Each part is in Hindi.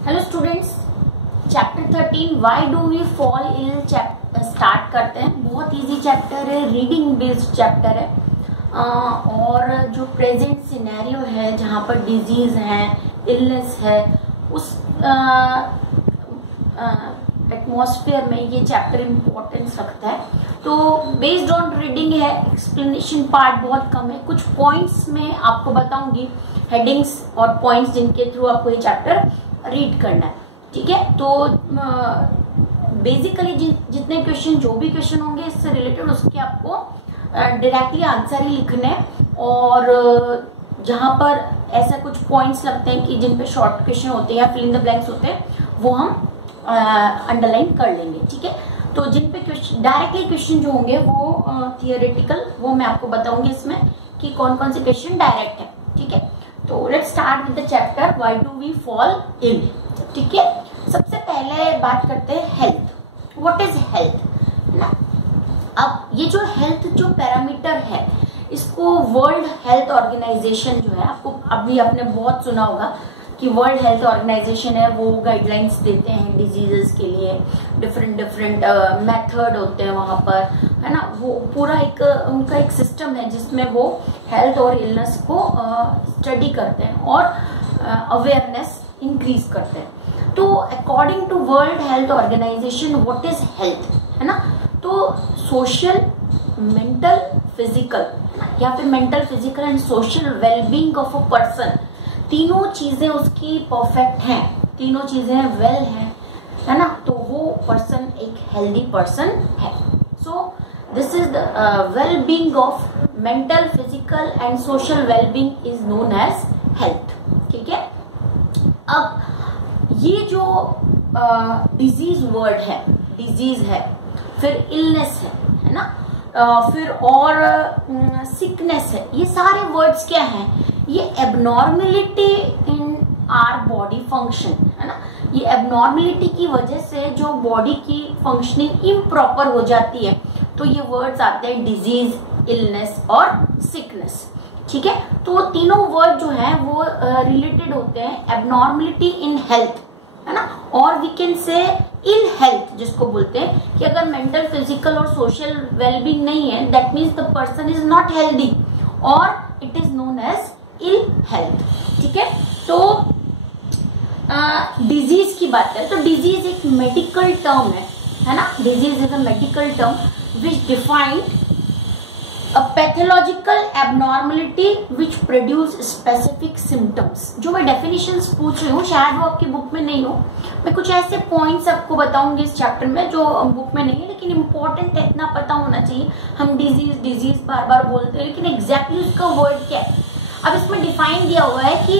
Hello students, chapter 13 why do we fall ill start करते हैं। बहुत इजी चैप्टर है, रीडिंग बेस्ड चैप्टर है और जो प्रेजेंट सिनेरियो है जहाँ पर डिजीज है, इलनेस है, उस एटमॉस्फेयर में ये चैप्टर इम्पोर्टेंस रखता है। तो बेस्ड ऑन रीडिंग है, एक्सप्लेनेशन पार्ट बहुत कम है। कुछ पॉइंट्स में आपको बताऊंगी, हेडिंग्स और पॉइंट्स जिनके थ्रू आपको ये चैप्टर रीड करना है। ठीक है, तो बेसिकली जितने क्वेश्चन, जो भी क्वेश्चन होंगे इससे रिलेटेड, उसके आपको डायरेक्टली आंसर ही लिखने हैं। और जहां पर ऐसा कुछ पॉइंट्स लगते हैं कि जिन पे शॉर्ट क्वेश्चन होते हैं या फिल इन द ब्लैंक्स होते हैं, वो हम अंडरलाइन कर लेंगे। ठीक है, तो जिन पे क्वेश्चन डायरेक्टली क्वेश्चन जो होंगे वो थियोरेटिकल, वो मैं आपको बताऊंगी इसमें कि कौन कौन से क्वेश्चन डायरेक्ट है। ठीक है, तो let's start with the chapter why do we fall ill. ठीक है, सबसे पहले बात करते हैं हेल्थ। व्हाट इज हेल्थ ना। अब ये जो हेल्थ जो पैरामीटर है, इसको वर्ल्ड हेल्थ ऑर्गेनाइजेशन जो है, आपको अभी आपने बहुत सुना होगा कि वर्ल्ड हेल्थ ऑर्गेनाइजेशन है, वो गाइडलाइंस देते हैं डिजीजेस के लिए। डिफरेंट मेथड होते हैं वहां पर, है ना। वो पूरा एक उनका एक सिस्टम है जिसमें वो हेल्थ और इलनेस को स्टडी करते हैं और अवेयरनेस इंक्रीज करते हैं। तो according to World Health Organization what is health, है ना। तो सोशल, मेंटल, फिजिकल, या फिर mental, physical and social wellbeing of a person, तीनों चीजें उसकी परफेक्ट हैं, तीनों चीजें वेल हैं, है ना, तो वो पर्सन एक हेल्दी पर्सन है। So this is the wellbeing of mental, physical and social wellbeing is known as health. ठीक है, अब ये जो डिजीज वर्ड है, डिजीज है, फिर इलनेस है ना, फिर और सिकनेस है, ये सारे वर्ड्स क्या हैं, ये abnormality in our body function, है ना। ये एबनॉर्मेलिटी की वजह से जो बॉडी की फंक्शनिंग इम्प्रॉपर हो जाती है, तो ये वर्ड्स आते हैं डिजीज, इलनेस और सिकनेस। ठीक है, तो तीनों वर्ड जो हैं वो रिलेटेड होते हैं एबनॉर्मेलिटी इन हेल्थ, है ना, और we can say ill health, जिसको बोलते हैं कि अगर मेंटल, फिजिकल और सोशल वेलबींग नहीं है, that means the person is not healthy और it is known as ill health. ठीक है, तो डिजीज की बात है, तो डिजीज एक मेडिकल टर्म है ना। Disease is a medical term which define a pathological abnormality which produce specific symptoms। जो मैं definitions पूछ रही हूँ, शायद वो आपकी बुक में नहीं हो, मैं कुछ ऐसे पॉइंट्स आपको बताऊंगी इस चैप्टर में जो बुक में नहीं है, लेकिन इम्पोर्टेंट है, इतना पता होना चाहिए। हम डिजीज बार बार बोलते हैं, लेकिन एग्जैक्टली उसका वर्ड क्या है। अब इसमें डिफाइन दिया हुआ है कि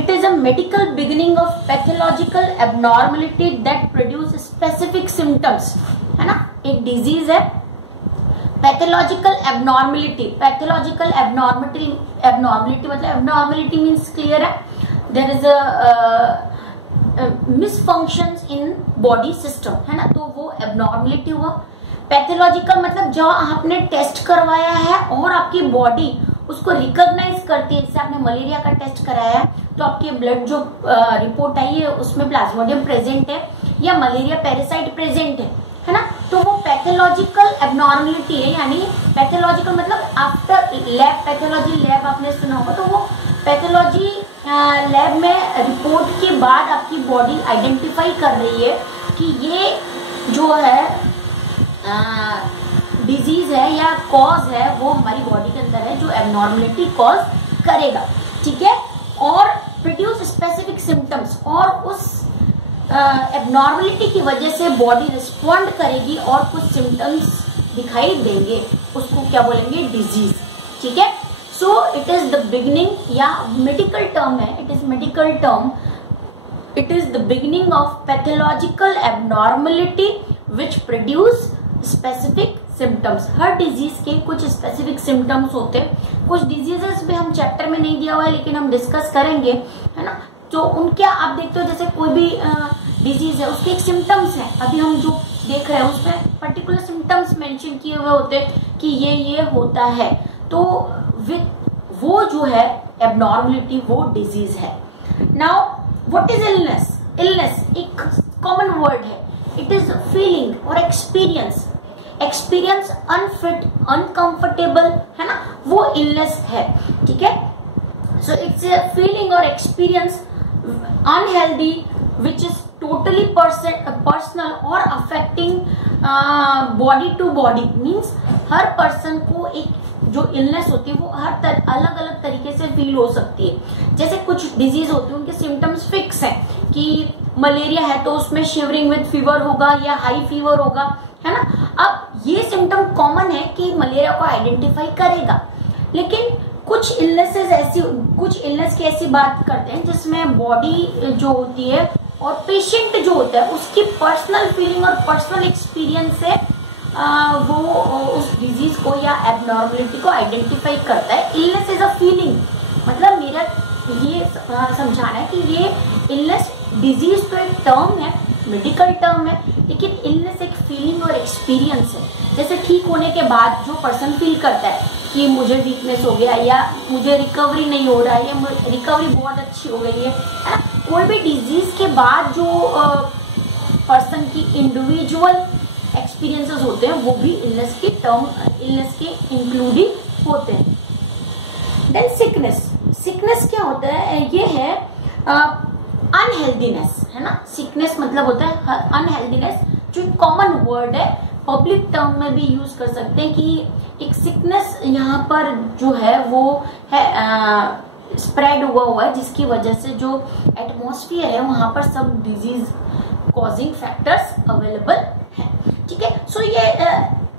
it is a medical beginning of pathological abnormality that produce specific symptoms, है ना। एक डिजीज है, पैथोलॉजिकल एबनॉर्मेलिटी, पैथोलॉजिकल एबनॉर्मेलिटी मतलब एबनॉर्मेलिटी मीन्स क्लियर है, there is a misfunctions in body system, है ना, तो वो एबनॉर्मेलिटी हुआ। पैथोलॉजिकल मतलब जो आपने टेस्ट करवाया है और आपकी बॉडी उसको रिकॉग्नाइज करती है। जैसे आपने मलेरिया का टेस्ट कराया है, तो आपके ब्लड जो रिपोर्ट आई है उसमें प्लाज्मोडियम प्रेजेंट है या मलेरिया पैरासाइट प्रेजेंट है ना, तो वो पैथोलॉजिकल एबनॉर्मेलिटी है। यानी पैथोलॉजिकल मतलब आफ्टर लैब, पैथोलॉजी लैब आपने सुना होगा, तो वो पैथोलॉजी लैब में रिपोर्ट के बाद आपकी बॉडी आइडेंटिफाई कर रही है कि ये जो है डिजीज है या कॉज है, वो हमारी बॉडी के अंदर है जो एबनॉर्मेलिटी कॉज करेगा। ठीक है, और प्रोड्यूस स्पेसिफिक सिम्टम्स, और उस एबनॉर्मेलिटी की वजह से बॉडी रिस्पॉन्ड करेगी और कुछ सिम्टम्स दिखाई देंगे, उसको क्या बोलेंगे, डिजीज। ठीक है, so it is the beginning, या मेडिकल टर्म है, it is medical term, it is the beginning of pathological abnormality which produce specific symptoms. Her disease के कुछ स्पेसिफिक सिम्टम्स होते हैं। कुछ डिजीजेस भी हम चैप्टर में नहीं दिया हुआ है, लेकिन हम डिस्कस करेंगे, है ना। तो उनके आप देखते हो, जैसे कोई भी डिजीज है, उसके एक सिम्टम्स हैं, अभी हम जो देख रहे हैं उसमें पर्टिकुलर सिम्टम्स मेंशन किए हुए होते हैं कि ये होता है, तो वो जो है एबनॉर्मेलिटी, वो डिजीज है। Now what is illness? Illness एक कॉमन वर्ड है, इट इज फीलिंग और एक्सपीरियंस, एक्सपीरियंस अनफिट, अनकंफर्टेबल, है ना, वो इलनेस है, ठीक है। सो इट्स ए फीलिंग और experience unhealthy which is totally personal और affecting body to body, means हर पर्सन को एक जो इलनेस होती है वो हर अलग अलग तरीके से फील हो सकती है। जैसे कुछ डिजीज होती है उनके सिम्टम्स फिक्स है कि मलेरिया है तो उसमें शिवरिंग विद फीवर होगा या हाई फीवर होगा, है ना। अब ये सिम्टम कॉमन है कि मलेरिया को आइडेंटिफाई करेगा, लेकिन कुछ इलनेसेस ऐसी, कुछ इलनेस की ऐसी बात करते हैं जिसमें बॉडी जो होती है और पेशेंट जो होता है उसकी पर्सनल फीलिंग और पर्सनल एक्सपीरियंस से वो उस डिजीज को या एबनॉर्मलिटी को आइडेंटिफाई करता है। इलनेस इज अ फीलिंग, मतलब मेरा ये समझाना है कि ये इलनेस, डिजीज तो एक टर्म है, मेडिकल टर्म है, लेकिन इलनेस एक फीलिंग और एक्सपीरियंस है। जैसे ठीक होने के बाद जो पर्सन फील करता है कि मुझे वीकनेस हो गया या मुझे रिकवरी नहीं हो रहा है या रिकवरी बहुत अच्छी हो गई है ना। कोई भी डिजीज के बाद जो पर्सन की इंडिविजुअल एक्सपीरियंसेस होते हैं वो भी इलनेस के टर्म, इलनेस के इंक्लूडिंग होते हैं। देन सिकनेस, सिकनेस क्या होता है? ये है अनहेल्दीनेस, है ना। सिकनेस मतलब होता है अनहेल्दीनेस, जो कॉमन वर्ड है, पब्लिक टर्म में भी यूज कर सकते हैं कि एक सिकनेस यहाँ पर जो है वो है स्प्रेड हुआ है, जिसकी वजह से जो एटमॉस्फेयर है वहां पर सब डिजीज कॉजिंग फैक्टर्स अवेलेबल है, ठीक है। सो ये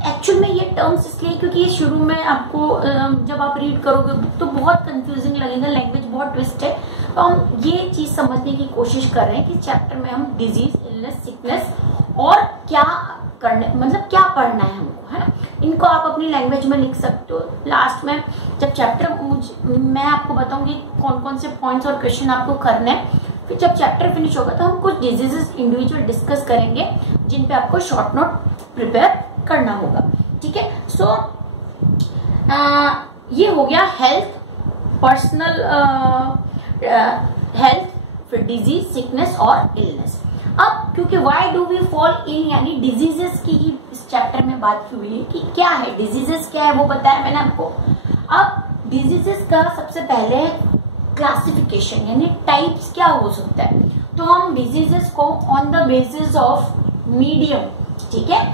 एक्चुअल में ये टर्म्स इसलिए क्योंकि शुरू में आपको जब आप रीड करोगे तो बहुत कंफ्यूजिंग लगेगा, लैंग्वेज बहुत ट्विस्ट है। तो हम ये चीज समझने की कोशिश कर रहे हैं कि चैप्टर में हम डिजीज, इलनेस, सिकनेस और क्या करने, मतलब क्या पढ़ना है हमको, है ना। इनको आप अपनी लैंग्वेज में लिख सकते हो। लास्ट में जब चैप्टर मैं आपको बताऊंगी कौन कौन से पॉइंट्स और क्वेश्चन आपको करने हैं, फिर जब चैप्टर फिनिश होगा तो हम कुछ डिजीजेस इंडिविजुअल डिस्कस करेंगे जिन पे आपको शॉर्ट नोट प्रिपेयर करना होगा, ठीक है। सो ये हो गया हेल्थ, पर्सनल हेल्थ, फिर डिजीज, सिकनेस और इलनेस। अब क्योंकि why do we fall in, यानी डिजीजेस की ही इस चैप्टर में बात की हुई है कि क्या है डिजीजेस, क्या है वो बताया मैंने आपको। अब डिजीजेस का सबसे पहले क्लासिफिकेशन, यानी टाइप्स क्या हो सकता है। तो हम डिजीजेस को on the basis of medium, ठीक है,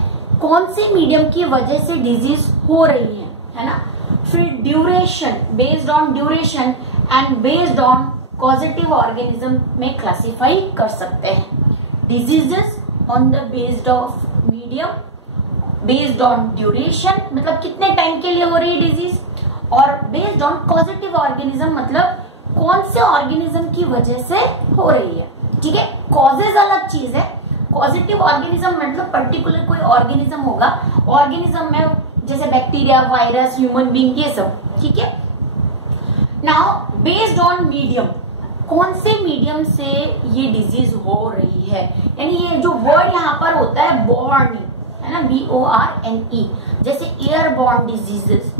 कौन से मीडियम की वजह से डिजीज हो रही है ना। फिर duration, based on duration and based on causative organism में क्लासिफाई कर सकते हैं। Diseases on the based of medium, based on duration मतलब कितने टाइम के लिए हो रही है डिजीज, और बेस्ड ऑन कॉजेटिव ऑर्गेनिज्म मतलब कौन से ऑर्गेनिज्म की वजह से हो रही है, ठीक है। कॉजेज अलग चीज है, पॉजिटिव ऑर्गेनिज्म मतलब पर्टिकुलर कोई ऑर्गेनिज्म होगा, ऑर्गेनिज्म में जैसे बैक्टीरिया, वायरस, ह्यूमन बीइंग, ये सब, ठीक है। नाउ बेस्ड ऑन मीडियम, कौन से मीडियम से ये डिजीज हो रही है, यानी ये जो वर्ड यहाँ पर होता है बॉर्न, है ना, BORNE, जैसे एयर बॉर्न डिजीजेस,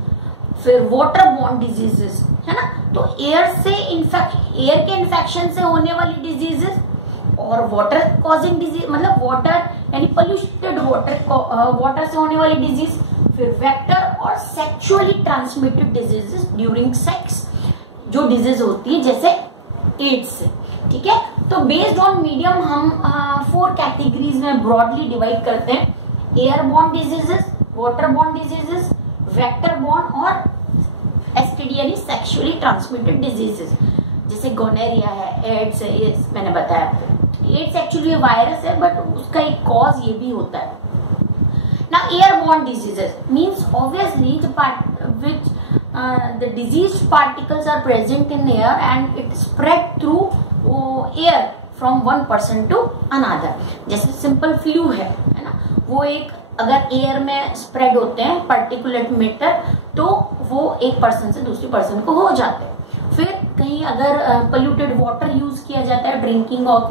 फिर वाटर बॉर्न डिजीजेस, है ना। तो एयर से एयर के इन्फेक्शन से होने वाली डिजीजेस और वाटर कॉजिंग डिजीज मतलब वाटर यानी पोल्यूटेड वाटर से होने वाली डिजीज, फिर वेक्टर और sexually transmitted diseases during sex, जो डिजीज होती है जैसे एड्स, ठीक है। तो बेस्ड ऑन मीडियम हम 4 कैटेगरीज में ब्रॉडली डिवाइड करते हैं, air borne diseases, water borne diseases, vector borne और STD यानी सेक्सुअली ट्रांसमिटेड डिजीजेस, जैसे गोनेरिया है, एड्स है, ये मैंने बताया। एड्स एक्चुअली वायरस है बट उसका एक कॉज ये भी होता है ना। Airborne diseases means obviously the part which the diseased particles are present in air and it spread through air from one person to another, जैसे सिंपल फ्लू है ना, वो एक अगर एयर में स्प्रेड होते हैं पार्टिकुलेट मैटर तो वो एक पर्सन से दूसरी पर्सन को हो जाते हैं। फिर कहीं अगर पोल्यूटेड वाटर यूज किया जाता है ड्रिंकिंग और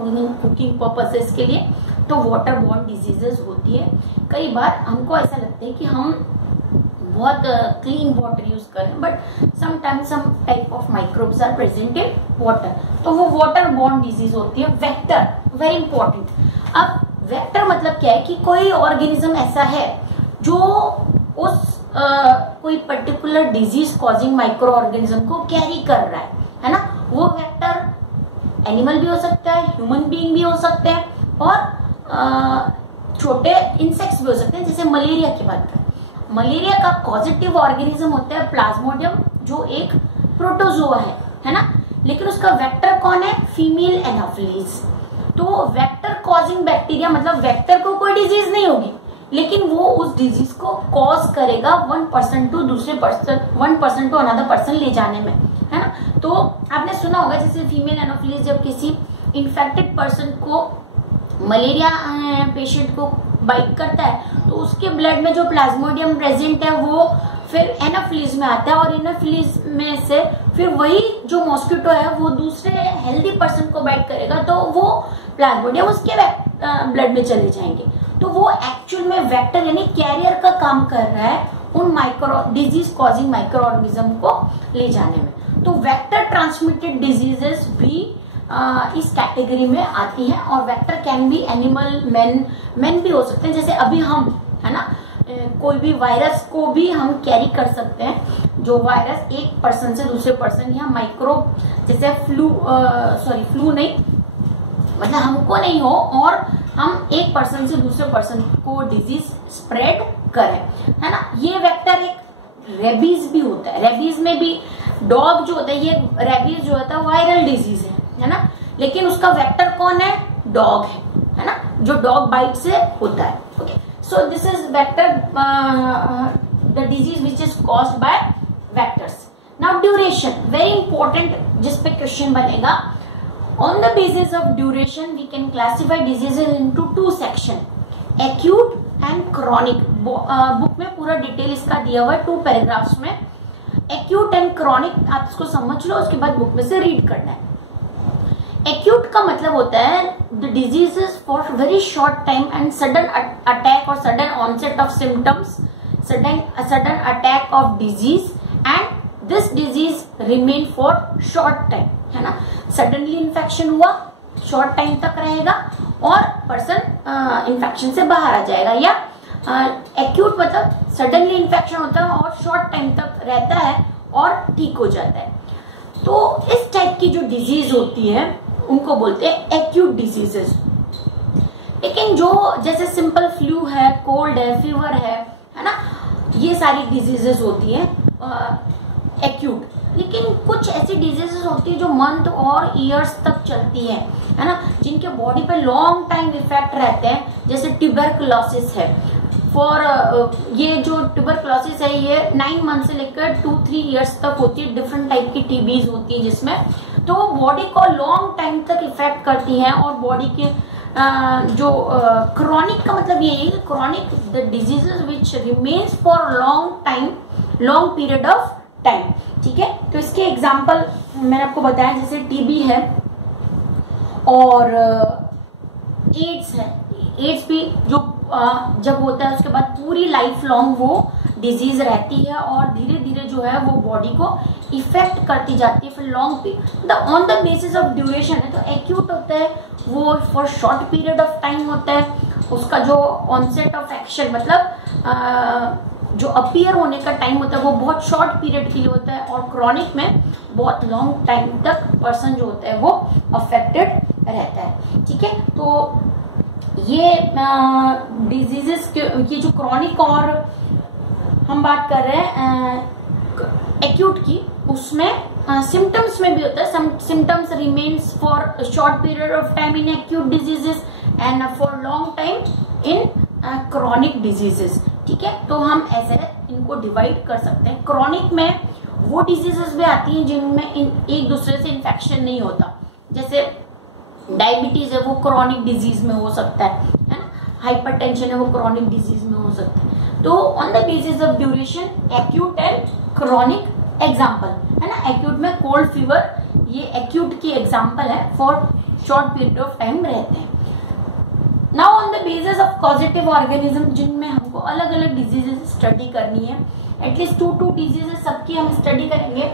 कुकिंग पर्पसेस के लिए तो वाटर बॉर्न डिजीजेस होती है। कई बार हमको ऐसा लगता है कि हम बहुत क्लीन वाटर यूज करें, but sometimes some type of microbes are present in water, तो वो वाटर बॉर्न डिजीज होती है। Vector very important. अब वेक्टर मतलब क्या है कि कोई ऑर्गेनिज्म ऐसा है जो उस कोई particular disease causing micro organism को कैरी कर रहा है ना। वो वेक्टर एनिमल भी हो सकता है, ह्यूमन बीइंग भी हो सकते हैं, और छोटे इंसेक्ट्स भी हो सकते हैं। जैसे मलेरिया की बात करें, मलेरिया का कॉजेटिव ऑर्गेनिज्म होता है प्लाज्मोडियम, जो एक प्रोटोजोआ है ना, लेकिन उसका वेक्टर कौन है? Female Anopheles. तो वेक्टर कॉजिंग बैक्टीरिया मतलब वेक्टर को कोई डिजीज नहीं होगी, लेकिन वो उस डिजीज को कॉज करेगा 1% टू दूसरे पर्सन, 1% टू अनदर पर्सन ले जाने में, है ना। तो आपने सुना होगा जैसे फीमेल एनाफिलीज जब किसी इन्फेक्टेड पर्सन को, मलेरिया पेशेंट को बाइट करता है, तो उसके ब्लड में जो प्लाज्मोडियम प्रेजेंट है वो फिर एनाफिलीज में आता है, और एनाफिलीज में से फिर वही जो मॉस्किटो है वो दूसरे हेल्दी पर्सन को बाइट करेगा, तो वो प्लाज्मोडियम उसके ब्लड में चले जाएंगे। तो वो एक्चुअल में वेक्टर यानी कैरियर का काम कर रहा है उन micro disease causing micro organism को ले जाने में। तो वेक्टर ट्रांसमिटेड डिजीजेस भी इस कैटेगरी में आती हैं, और vector can be animal, man भी हो सकते हैं। जैसे अभी हम, है ना, कोई भी वायरस को भी हम कैरी कर सकते हैं, जो वायरस एक पर्सन से दूसरे पर्सन या माइक्रोब, जैसे फ्लू नहीं, मतलब हमको नहीं हो और हम एक पर्सन से दूसरे पर्सन को डिजीज स्प्रेड करें, है ना। ये वेक्टर एक रेबीज भी होता है। रेबीज में भी डॉग जो होता है, ये रेबीज जो होता है वायरल डिजीज है ना, लेकिन उसका वेक्टर कौन है? डॉग है ना, जो डॉग बाइट से होता है। Okay, so this is vector, the disease which is caused by vectors. Now duration very important, जिसपे क्वेश्चन बनेगा। On the basis of duration, we can classify diseases into two section, acute and chronic. Book में पूरा डिटेल इसका दिया हुआ है 2 पैराग्राफ्स में। acute and chronic आप इसको समझ लो, उसके बाद बुक में से रीड करना है। acute का मतलब होता है the diseases for very short time and sudden attack or sudden onset of symptoms, sudden attack of disease, and this disease remain for short time, है ना। सडनली इन्फेक्शन हुआ, शॉर्ट टाइम तक रहेगा और पर्सन इन्फेक्शन से बाहर आ जाएगा। या एक्यूट मतलब सडनली इन्फेक्शन होता है और शॉर्ट टाइम तक रहता है और ठीक हो जाता है। तो इस टाइप की जो डिजीज होती है उनको बोलते हैं एक्यूट डिजीजेस। लेकिन जो जैसे सिंपल फ्लू है, कोल्ड है, फीवर है ना, ये सारी डिजीजेस होती है एक्यूट। लेकिन कुछ ऐसी डिजीजेस होती है जो मंथ और ईयर्स तक चलती है ना, जिनके बॉडी पे लॉन्ग टाइम इफेक्ट रहते हैं, जैसे ट्यूबरकुलोसिस है। ये जो ट्यूबरकुलोसिस है ये 9 मंथ से लेकर 2-3 ईयर्स तक होती है। डिफरेंट टाइप की टीबीज होती है जिसमें, तो बॉडी को लॉन्ग टाइम तक इफेक्ट करती हैं, और बॉडी के जो क्रॉनिक का मतलब ये है, chronic the diseases which remains for long time, long period of time. ठीक है, तो इसके एग्जाम्पल मैंने आपको बताया, जैसे टीबी है और एड्स है। एड्स भी जो जब होता है उसके बाद पूरी लाइफ लॉन्ग वो डिजीज रहती है और धीरे धीरे जो है वो बॉडी को इफेक्ट करती जाती है फिर long period, on the basis of duration है। तो एक्यूट होता है वो for short period of time होता है, उसका जो ऑनसेट ऑफ एक्शन मतलब जो अपीयर होने का टाइम होता है वो बहुत शॉर्ट पीरियड के लिए होता है, और क्रॉनिक में बहुत लॉन्ग टाइम तक पर्सन जो होता है वो अफेक्टेड रहता है। ठीक है, तो ये डिजीजेस की जो क्रॉनिक और हम बात कर रहे हैं एक्यूट की, उसमें सिम्टम्स में भी होता है। Symptoms remains for short period of time in acute diseases and for long time in chronic diseases. ठीक है, तो हम ऐसे इनको डिवाइड कर सकते हैं। क्रॉनिक में वो डिजीजेस भी आती हैं जिनमें एक दूसरे से इन्फेक्शन नहीं होता, जैसे डायबिटीज है वो क्रॉनिक डिजीज में हो सकता है ना, हाइपरटेंशन है वो क्रॉनिक डिजीज में हो सकता है। तो on the basis of duration acute and chronic example है ना। एक्यूट में कोल्ड फीवर, ये एक्यूट की एग्जाम्पल है, for short period of time रहते हैं। Now on the basis of causative organism, जिनमें हमको अलग अलग डिजीजेस स्टडी करनी है, एटलीस्ट 2 डिजीजेस सबकी हम स्टडी करेंगे।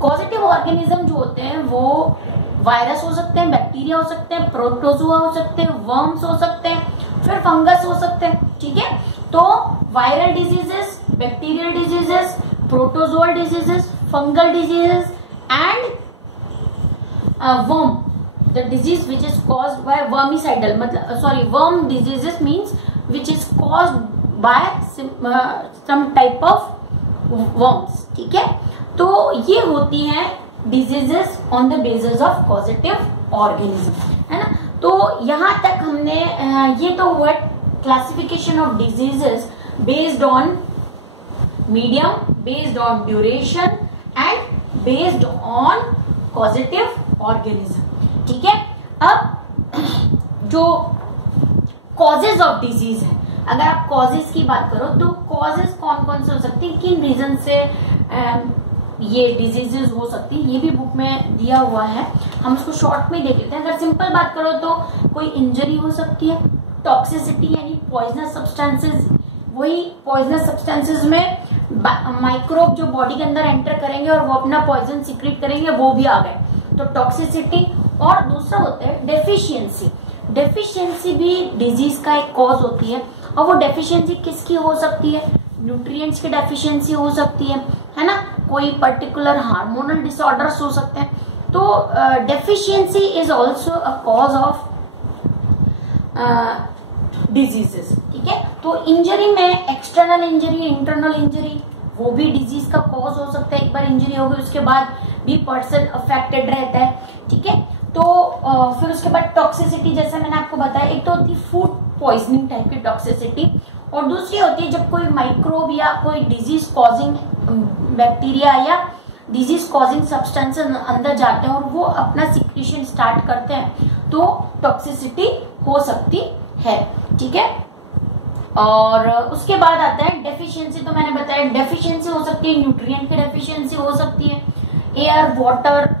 कॉजेटिव ऑर्गेनिज्म जो होते हैं वो वायरस हो सकते हैं, बैक्टीरिया हो सकते हैं, प्रोटोजोआ हो सकते हैं, वर्म्स हो सकते हैं, फिर फंगस हो सकते हैं। ठीक है, तो viral diseases, bacterial diseases, protozoal diseases, fungal diseases and worm, the disease which is caused by vermicidal, मतलब sorry worm diseases means which is caused by some type of worms। ठीक है, तो ये होती हैं diseases on the basis of causative organism, है ना। तो यहाँ तक हमने ये तो हुआ classification of diseases based on medium, based on duration and based on causative organism। ठीक है, अब जो कॉजेज ऑफ डिजीज है, अगर आप कॉजेज की बात करो तो कॉजेज कौन कौन से हो सकती हैं, किन रीजन से ये डिजीजेज हो सकती है, ये भी बुक में दिया हुआ है, हम उसको शॉर्ट में देख लेते हैं। अगर सिंपल बात करो तो कोई इंजरी हो सकती है, टॉक्सिसिटी यानी पॉइजनस सब्सटेंसेस, वही पॉइजनस सब्सटेंसेस में माइक्रोब जो बॉडी के अंदर एंटर करेंगे और वो अपना पॉइजन सीक्रेट करेंगे, वो भी आ गए, तो टॉक्सिसिटी। और दूसरा होता है डेफिशिएंसी। डेफिशिएंसी भी डिजीज का एक कॉज होती है, और वो डेफिशिएंसी किसकी हो सकती है, न्यूट्रिएंट्स की डेफिशिएंसी हो सकती है ना, कोई पर्टिकुलर हार्मोनल डिसऑर्डर्स हो सकते हैं। तो deficiency is also a cause of diseases. ठीक है, तो इंजरी में एक्सटर्नल इंजरी, इंटरनल इंजरी, वो भी डिजीज का कॉज हो सकता है। एक बार इंजरी हो गई उसके बाद भी पर्सन अफेक्टेड रहता है। ठीक है, तो फिर उसके बाद टॉक्सिसिटी, जैसे मैंने आपको बताया, एक तो होती है फूड पॉइजनिंग टाइप की टॉक्सिसिटी, और दूसरी होती है जब कोई माइक्रोब या कोई डिजीज कॉजिंग बैक्टीरिया या डिजीज कॉजिंग सब्सटेंसेस अंदर जाते हैं और वो अपना सिक्रीशन स्टार्ट करते हैं, तो टॉक्सिसिटी हो सकती है। ठीक है, और उसके बाद आता है डेफिशिएंसी। तो मैंने बताया डेफिशिएंसी हो सकती है, न्यूट्रिएंट की डेफिशिएंसी हो सकती है, एयर, वाटर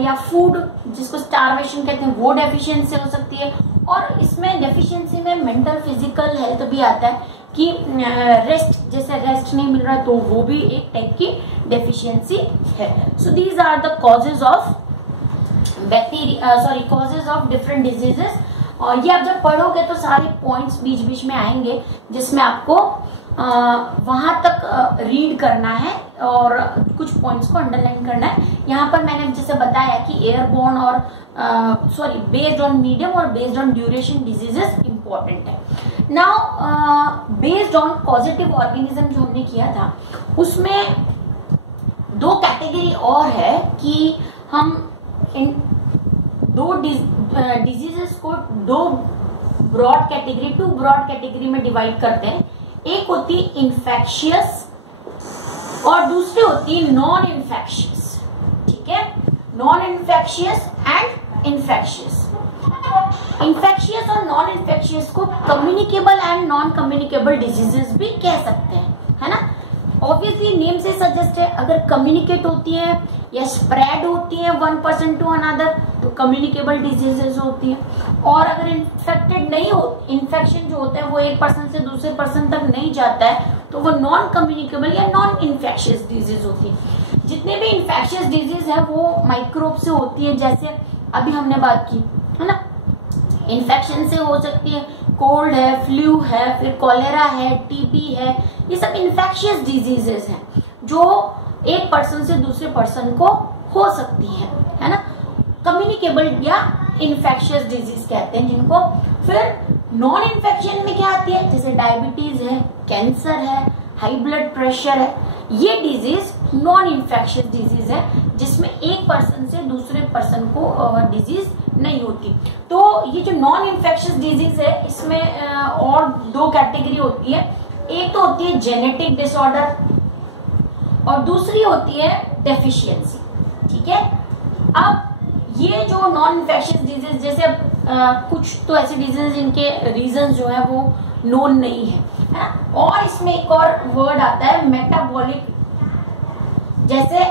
या फूड जिसको स्टारवेशन कहते हैं, वो डेफिशिएंसी हो सकती है। और इसमें डेफिशिएंसी में मेंटल फिजिकल हेल्थ भी आता है कि रेस्ट, जैसे रेस्ट नहीं मिल रहा है, तो वो भी एक टाइप की डेफिशिएंसी है। So these are the causes of causes of different diseases. और ये आप जब पढ़ोगे तो सारे पॉइंट्स बीच बीच में आएंगे जिसमें आपको वहां तक रीड करना है और कुछ पॉइंट्स को अंडरलाइन करना है। यहाँ पर मैंने जैसे बताया कि एयरबोर्न और बेस्ड ऑन मीडियम और based on duration diseases important है। Now based on positive organism जो हमने किया था उसमें 2 कैटेगरी और है कि हम इन 2 डिजीजेस को 2 ब्रॉड कैटेगरी में डिवाइड करते हैं। एक होती है इन्फेक्शियस और दूसरी होती है नॉन इन्फेक्शियस। ठीक है, non infectious and infectious. Infectious और नॉन इन्फेक्शियस को communicable and non communicable diseases भी कह सकते हैं, है ना। ऑब्वियसली नेम से सजेस्ट है, अगर कम्युनिकेट होती है या स्प्रेड होती है वन पर्सन टू अनदर तो कम्युनिकेबल डिजीजेस होती है, और अगर इन्फेक्टेड नहीं हो, इन्फेक्शन जो होता है वो एक पर्सन से दूसरे पर्सन तक नहीं जाता है तो वो नॉन कम्युनिकेबल या नॉन इन्फेक्शियस डिजीज होती है। जितने भी इन्फेक्शियस डिजीज है वो माइक्रोब से होती है, जैसे अभी हमने बात की, है ना। इन्फेक्शन से हो सकती है, कोल्ड है, फ्लू है, फिर कॉलेरा है, टीबी है, ये सब इन्फेक्शियस डिजीजेस हैं जो एक पर्सन से दूसरे पर्सन को हो सकती है ना। कम्युनिकेबल या इन्फेक्शियस डिजीज कहते हैं जिनको। फिर नॉन इन्फेक्शन में क्या आती है, जैसे डायबिटीज है, कैंसर है, हाई ब्लड प्रेशर है, ये डिजीज नॉन इन्फेक्शियस डिजीज है जिसमें एक पर्सन से दूसरे पर्सन को डिजीज नहीं होती। तो ये जो नॉन इन्फेक्शियस डिजीज है इसमें और 2 कैटेगरी होती है। एक तो होती है जेनेटिक डिसऑर्डर और दूसरी होती है डेफिशिएंसी। ठीक है, अब ये जो नॉन इन्फेक्शियस डिजीज, जैसे कुछ तो ऐसे डिजीज जिनके रीजन जो है वो नोन नहीं है ना। और इसमें एक और वर्ड आता है मेटाबॉलिक, जैसे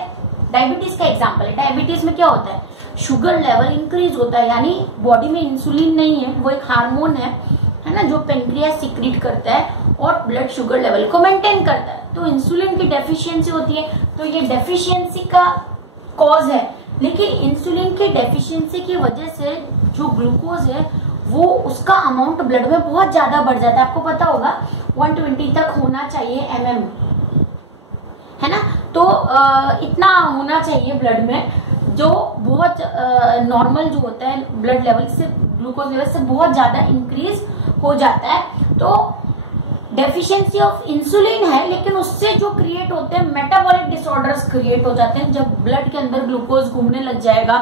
डायबिटीज का एग्जांपल है। डायबिटीज में क्या होता है, शुगर लेवल इंक्रीज होता है, यानी बॉडी में इंसुलिन नहीं है, वो एक हार्मोन है ना, जो पेनक्रियास सीक्रेट करता है और ब्लड शुगर लेवल को मेंटेन करता है। तो इंसुलिन की डेफिशिएंसी होती है, तो ये डेफिशिएंसी का कॉज है। लेकिन इंसुलिन की डेफिशिएंसी की वजह से जो ग्लूकोज है वो उसका अमाउंट ब्लड में बहुत ज्यादा बढ़ जाता है। आपको पता होगा 120 तक होना चाहिए mm, है ना। तो इतना होना चाहिए ब्लड में, जो बहुत नॉर्मल जो होता है ब्लड लेवल से, ग्लूकोज लेवल से बहुत ज्यादा इंक्रीज हो जाता है। तो डेफिशिएंसी ऑफ इंसुलिन है, लेकिन उससे जो क्रिएट होते हैं मेटाबॉलिक डिसऑर्डर्स क्रिएट हो जाते हैं। जब ब्लड के अंदर ग्लूकोज घूमने लग जाएगा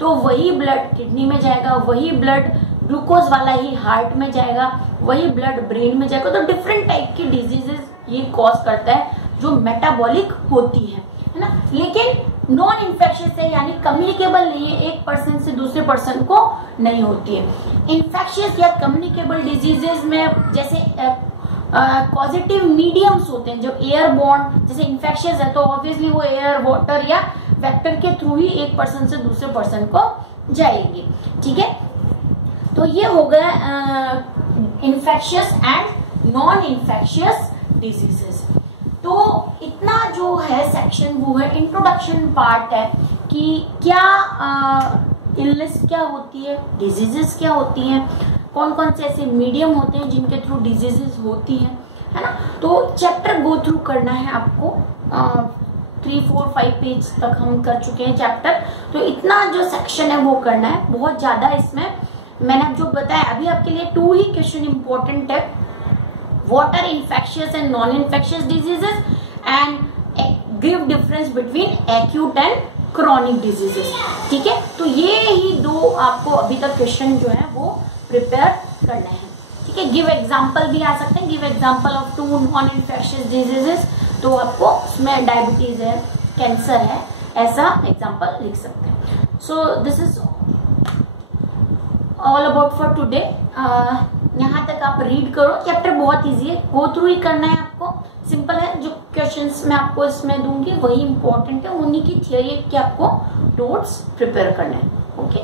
तो वही ब्लड किडनी में जाएगा, वही ब्लड ग्लूकोज वाला ही हार्ट में जाएगा, वही ब्लड ब्रेन में जाएगा। तो डिफरेंट टाइप की डिजीजेस ये कॉज करता है जो मेटाबॉलिक होती है ना। लेकिन नॉन इन्फेक्शियस है, यानी कम्युनिकेबल नहीं है, एक पर्सन से दूसरे पर्सन को नहीं होती है। इन्फेक्शियस या कम्युनिकेबल डिजीजेस में जैसे पॉजिटिव मीडियम्स होते हैं जो एयर बॉर्न, जैसे इन्फेक्शियस है तो ऑब्वियसली वो एयर, वाटर या वेक्टर के थ्रू ही एक पर्सन से दूसरे पर्सन को जाएगी। ठीक है, तो ये हो गया infectious and non infectious diseases. तो इतना जो है सेक्शन वो है इंट्रोडक्शन पार्ट है कि क्या इलनेस क्या होती है, डिजीजेस क्या होती हैं, कौन कौन से ऐसे मीडियम होते हैं जिनके थ्रू डिजीजेस होती हैं, है ना। तो चैप्टर गो थ्रू करना है आपको, 3, 4, 5 पेज तक हम कर चुके हैं चैप्टर। तो इतना जो सेक्शन है वो करना है, बहुत ज्यादा इसमें मैंने जो बताया अभी आपके लिए 2 ही क्वेश्चन इंपॉर्टेंट है, what are infectious and non infectious diseases and give difference between acute and chronic diseases. ठीक है, तो ये ही 2 आपको अभी तक क्वेश्चन जो है वो प्रिपेयर करने हैं। ठीक है, गिव एग्जांपल भी आ सकते हैं, give example of 2 non infectious diseases, तो आपको उसमें डायबिटीज है, कैंसर है, ऐसा एग्जांपल लिख सकते हैं। सो this is all about for today. यहाँ तक आप रीड करो, चैप्टर बहुत इजी है, गो थ्रू ही करना है आपको, सिंपल है। जो क्वेश्चंस मैं आपको इसमें दूंगी वही इंपॉर्टेंट है, उन्हीं की थियरी के आपको नोट्स प्रिपेयर करने हैं। ओके।